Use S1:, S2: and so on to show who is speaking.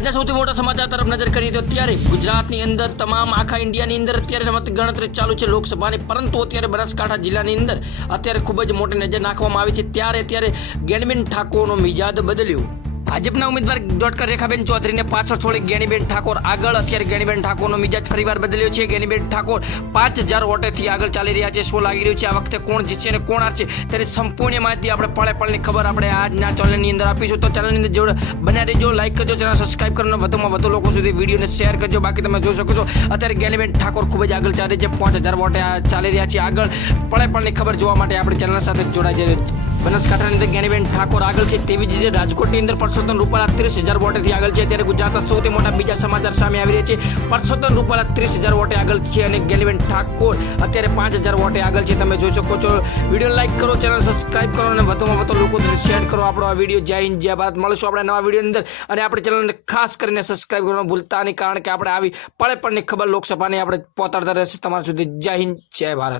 S1: આજના સૌથી મોટા સમાચાર તરફ નજર કરીએ તો અત્યારે ગુજરાતની અંદર તમામ આખા ઇન્ડિયાની અંદર અત્યારે મત ગણતરી ચાલુ છે લોકસભાની, પરંતુ અત્યારે બનાસકાંઠા જિલ્લાની અંદર અત્યારે ખૂબ જ મોટી નજર નાખવામાં આવી છે. ત્યારે અત્યારે ગેનબેન ઠાકોરનો મિજાજ બદલ્યો. ભાજપના ઉમેદવાર ડોક્ટર રેખાબેન ચૌધરીને પાછળ છોડી ગેણીબેન ઠાકોર આગળ. અત્યારે ગેણીબેન ઠાકોરનો મિજાજ ફરીવાર બદલ્યો છે. ગેણીબેન ઠાકોર પાંચ હજાર વોટેથી આગળ ચાલી રહ્યા છે. શું લાગી રહ્યું છે? આ વખતે કોણ જીતશે અને કોણ હારશે? તેની સંપૂર્ણ માહિતી આપણે પળે પળની ખબર આપણે આજના ચેનલની અંદર આપીશું. તો ચેનલની અંદર જોડે બનાવી રહેજો. લાઈક કરજો. ચેનલ સબસ્ક્રાઇબ કરવાનો વધુમાં વધુ લોકો સુધી વિડીયોને શેર કરજો. બાકી તમે જોઈ શકો છો. અત્યારે ગેણીબેન ઠાકોર ખૂબ જ આગળ ચાલે છે. પાંચ હજાર વોટે ચાલી રહ્યા છે. આગળ પળે પળની ખબર જોવા માટે આપણે ચેનલ સાથે જોડાઈ જઈએ બનાસકાંઠાની અંદર જ્ઞાનીબેન ઠાકોર આગળ છે. તેવી જ રીતે રાજકોટની અંદર પરસોત્તમ રૂપાલા ત્રીસ હજાર વોટેથી આગળ છે. ત્યારે ગુજરાતના સૌથી મોટા બીજા સમાચાર સામે આવી રહ્યા છે. પરસોત્તમ રૂપાલા ત્રીસ હજાર વોટે આગળ છે અને જ્ઞાનીબેન ઠાકોર અત્યારે પાંચ હજાર વોટે આગળ છે. તમે જોઈ શકો છો. વીડિયો લાઇક કરો ચેનલ સબસ્ક્રાઇબ કરો અને વધુમાં વધુ લોકો શેર કરો. આપણો આ વીડિયો જય હિન્દ, જય ભારત. મળશું આપણે નવા વિડીયોની અંદર અને આપણે ચેનલને ખાસ કરીને સબસ્ક્રાઇબ કરવાનું ભૂલતા નહીં, કારણ કે આપણે આવી પળે પળની ખબર લોકસભાની આપણે પહોંચાડતા રહેશું. તમારા સુધી જય હિન્દ, જય ભારત.